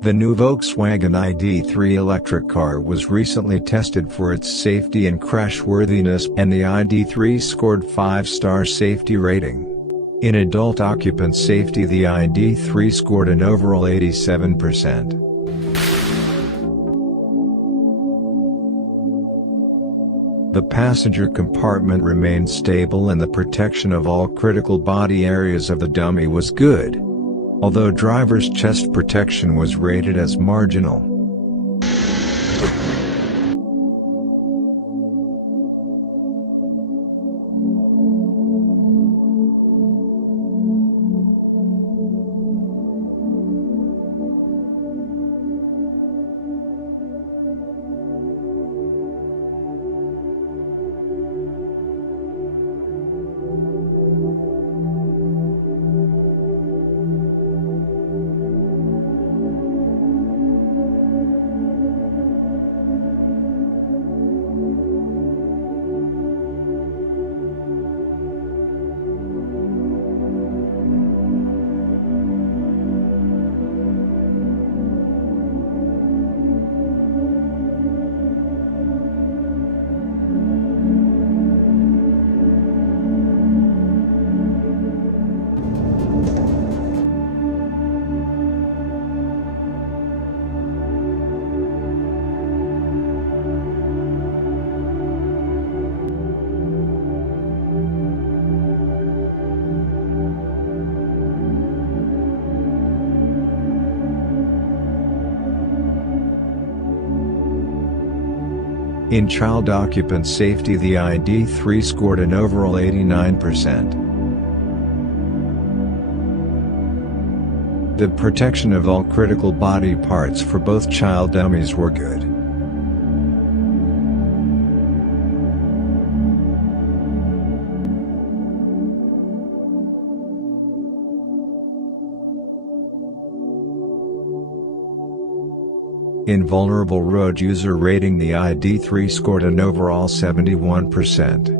The new Volkswagen ID.3 electric car was recently tested for its safety and crashworthiness, and the ID.3 scored 5-star safety rating. In adult occupant safety, the ID.3 scored an overall 87%. The passenger compartment remained stable and the protection of all critical body areas of the dummy was good, although driver's chest protection was rated as marginal. In child occupant safety, the ID.3 scored an overall 89%. The protection of all critical body parts for both child dummies were good. In vulnerable road user rating, the ID.3 scored an overall 71%.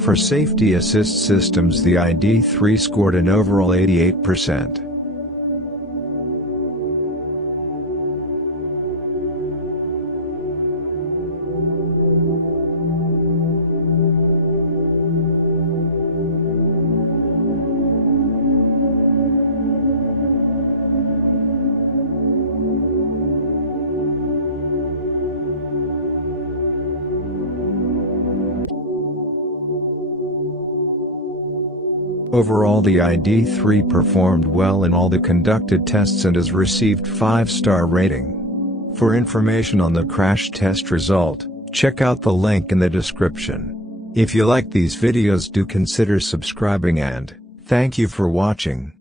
For safety assist systems, the ID.3 scored an overall 88%. Overall, the ID.3 performed well in all the conducted tests and has received 5-star rating. For information on the crash test result, check out the link in the description. If you like these videos, do consider subscribing, and thank you for watching.